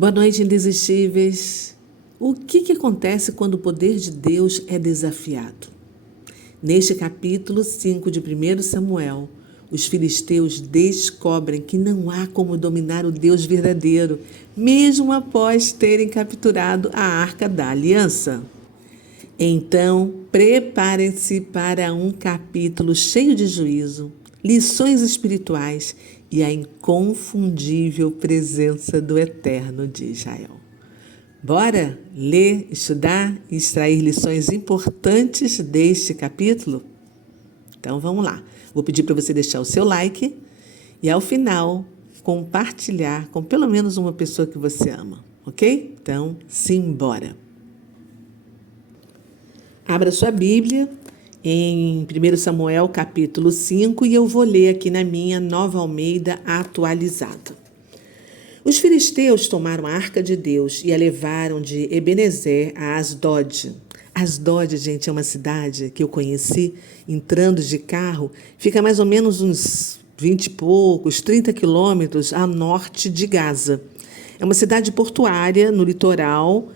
Boa noite, indesistíveis. O que acontece quando o poder de Deus é desafiado? Neste capítulo 5 de 1 Samuel, os filisteus descobrem que não há como dominar o Deus verdadeiro, mesmo após terem capturado a Arca da Aliança. Então, preparem-se para um capítulo cheio de juízo, lições espirituais e a inconfundível presença do Eterno de Israel. Bora ler, estudar e extrair lições importantes deste capítulo? Então vamos lá. Vou pedir para você deixar o seu like e ao final compartilhar com pelo menos uma pessoa que você ama, ok? Então, simbora! Abra sua Bíblia em 1 Samuel capítulo 5 e eu vou ler aqui na minha Nova Almeida atualizada. Os filisteus tomaram a Arca de Deus e a levaram de Ebenezer a Asdod. Asdod, gente, é uma cidade que eu conheci entrando de carro. Fica mais ou menos uns 20 e poucos, 30 quilômetros a norte de Gaza. É uma cidade portuária no litoral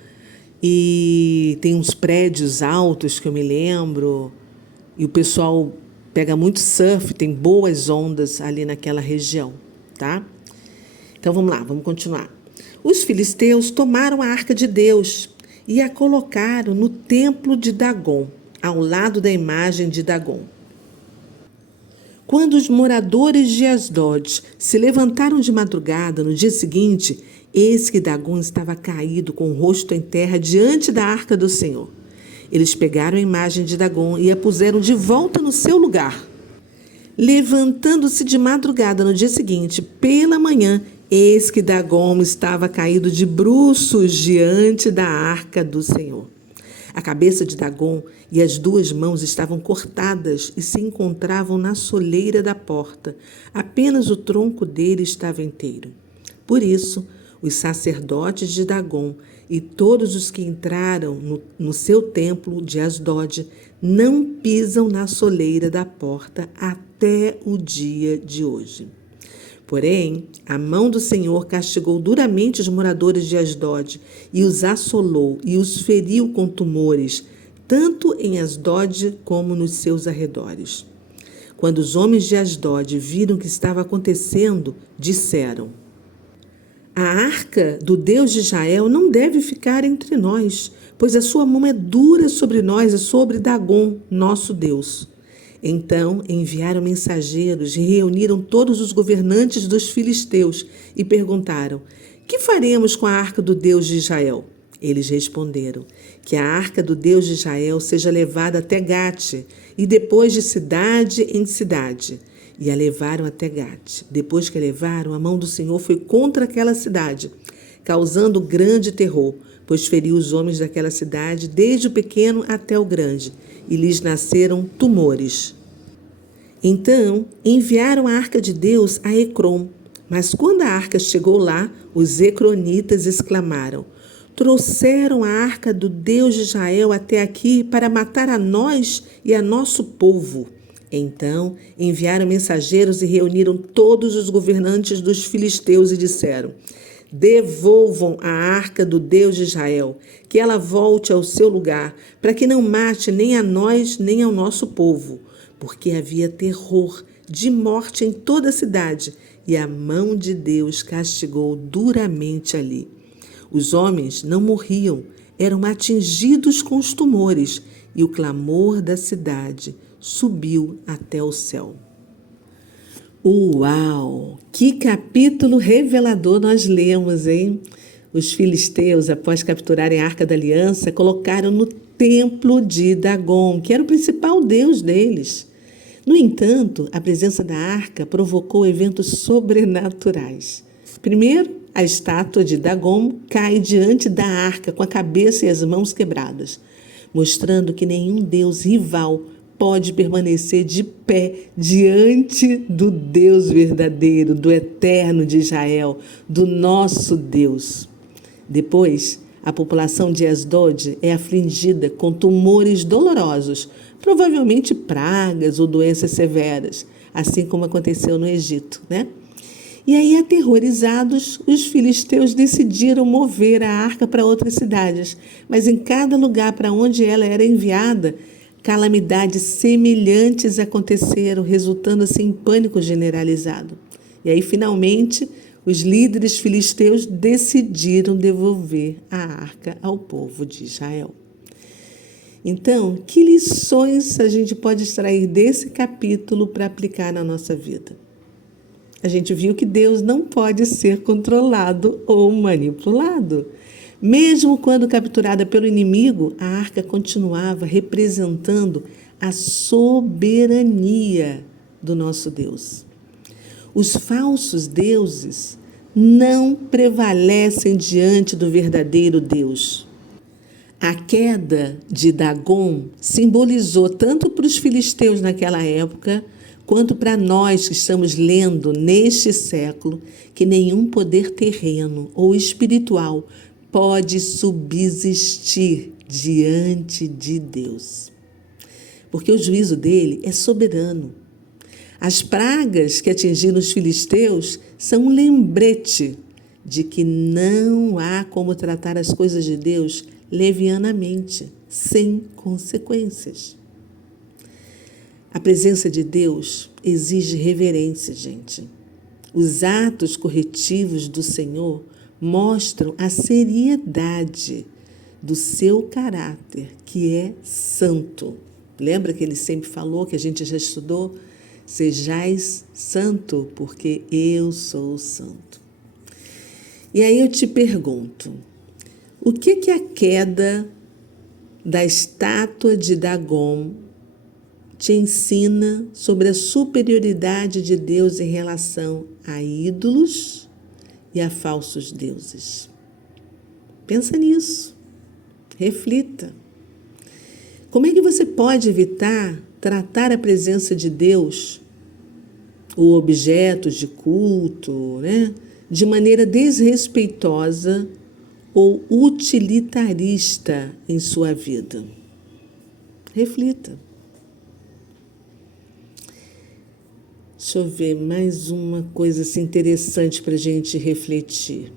e tem uns prédios altos que eu me lembro. E o pessoal pega muito surf, tem boas ondas ali naquela região, tá? Então vamos lá, vamos continuar. Os filisteus tomaram a Arca de Deus e a colocaram no templo de Dagom, ao lado da imagem de Dagom. Quando os moradores de Asdod se levantaram de madrugada no dia seguinte, eis que Dagom estava caído com o rosto em terra diante da Arca do Senhor. Eles pegaram a imagem de Dagom e a puseram de volta no seu lugar. Levantando-se de madrugada no dia seguinte, pela manhã, eis que Dagom estava caído de bruços diante da Arca do Senhor. A cabeça de Dagom e as duas mãos estavam cortadas e se encontravam na soleira da porta. Apenas o tronco dele estava inteiro. Por isso, os sacerdotes de Dagom e todos os que entraram no seu templo de Asdod não pisam na soleira da porta até o dia de hoje. Porém, a mão do Senhor castigou duramente os moradores de Asdod e os assolou e os feriu com tumores, tanto em Asdod como nos seus arredores. Quando os homens de Asdod viram o que estava acontecendo, disseram: a arca do Deus de Israel não deve ficar entre nós, pois a sua mão é dura sobre nós e sobre Dagom, nosso Deus. Então enviaram mensageiros e reuniram todos os governantes dos filisteus e perguntaram: que faremos com a arca do Deus de Israel? Eles responderam: que a arca do Deus de Israel seja levada até Gate, e depois de cidade em cidade. E a levaram até Gate. Depois que a levaram, a mão do Senhor foi contra aquela cidade, causando grande terror, pois feriu os homens daquela cidade, desde o pequeno até o grande, e lhes nasceram tumores. Então enviaram a arca de Deus a Ecrom. Mas quando a arca chegou lá, os ecronitas exclamaram: trouxeram a arca do Deus de Israel até aqui para matar a nós e a nosso povo. Então enviaram mensageiros e reuniram todos os governantes dos filisteus e disseram: devolvam a arca do Deus de Israel, que ela volte ao seu lugar, para que não mate nem a nós nem ao nosso povo, porque havia terror de morte em toda a cidade, e a mão de Deus castigou duramente ali. Os homens não morriam, eram atingidos com os tumores, e o clamor da cidade subiu até o céu. Uau! Que capítulo revelador nós lemos, hein? Os filisteus, após capturarem a Arca da Aliança, colocaram no templo de Dagom, que era o principal deus deles. No entanto, a presença da arca provocou eventos sobrenaturais. Primeiro, a estátua de Dagom cai diante da arca com a cabeça e as mãos quebradas, mostrando que nenhum deus rival pode permanecer de pé diante do Deus verdadeiro, do Eterno de Israel, do nosso Deus. Depois, a população de Asdod é afligida com tumores dolorosos, provavelmente pragas ou doenças severas, assim como aconteceu no Egito, né? E aí, aterrorizados, os filisteus decidiram mover a arca para outras cidades. Mas em cada lugar para onde ela era enviada, calamidades semelhantes aconteceram, resultando assim em pânico generalizado. E aí, finalmente, os líderes filisteus decidiram devolver a arca ao povo de Israel. Então, que lições a gente pode extrair desse capítulo para aplicar na nossa vida? A gente viu que Deus não pode ser controlado ou manipulado. Mesmo quando capturada pelo inimigo, a arca continuava representando a soberania do nosso Deus. Os falsos deuses não prevalecem diante do verdadeiro Deus. A queda de Dagon simbolizou tanto para os filisteus naquela época, quanto para nós que estamos lendo neste século, que nenhum poder terreno ou espiritual pode subsistir diante de Deus. Porque o juízo dele é soberano. As pragas que atingiram os filisteus são um lembrete de que não há como tratar as coisas de Deus levianamente, sem consequências. A presença de Deus exige reverência, gente. Os atos corretivos do Senhor mostram a seriedade do seu caráter, que é santo. Lembra que ele sempre falou, que a gente já estudou? Sejais santo, porque eu sou santo. E aí eu te pergunto, o que a queda da estátua de Dagon te ensina sobre a superioridade de Deus em relação a ídolos e a falsos deuses? Pensa nisso, reflita. Como é que você pode evitar tratar a presença de Deus, ou objetos de culto, de maneira desrespeitosa ou utilitarista em sua vida? Reflita. Deixa eu ver mais uma coisa assim, interessante para a gente refletir.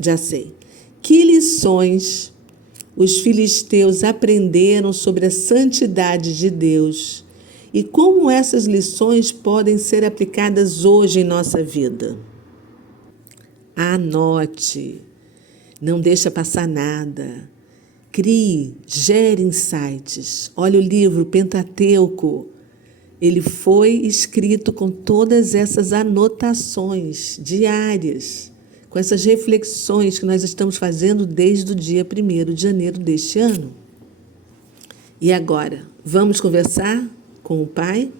Já sei. Que lições os filisteus aprenderam sobre a santidade de Deus e como essas lições podem ser aplicadas hoje em nossa vida? Anote. Não deixa passar nada. Crie, gere insights. Olha o livro Pentateuco. Ele foi escrito com todas essas anotações diárias, com essas reflexões que nós estamos fazendo desde o dia 1º de janeiro deste ano. E agora, vamos conversar com o Pai?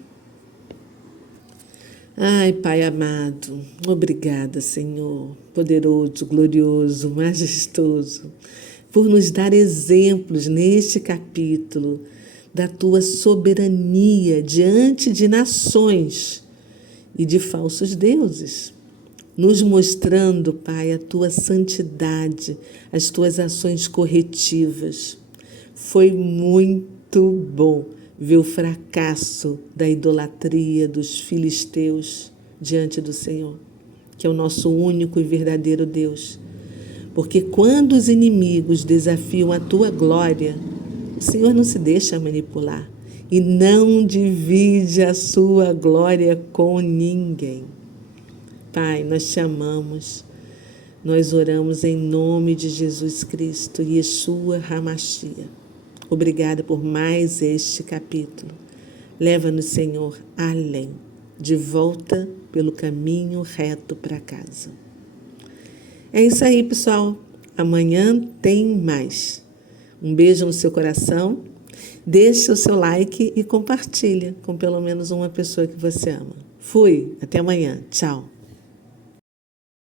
Ai, Pai amado, obrigada, Senhor, poderoso, glorioso, majestoso, por nos dar exemplos neste capítulo da Tua soberania diante de nações e de falsos deuses, nos mostrando, Pai, a Tua santidade, as Tuas ações corretivas. Foi muito bom ver o fracasso da idolatria dos filisteus diante do Senhor, que é o nosso único e verdadeiro Deus. Porque quando os inimigos desafiam a Tua glória, o Senhor não se deixa manipular e não divide a sua glória com ninguém. Pai, nós te amamos, nós oramos em nome de Jesus Cristo, Yeshua HaMashiach. Obrigada por mais este capítulo. Leva-nos, Senhor, além, de volta pelo caminho reto para casa. É isso aí, pessoal. Amanhã tem mais. Um beijo no seu coração. Deixa o seu like e compartilha com pelo menos uma pessoa que você ama. Fui. Até amanhã. Tchau.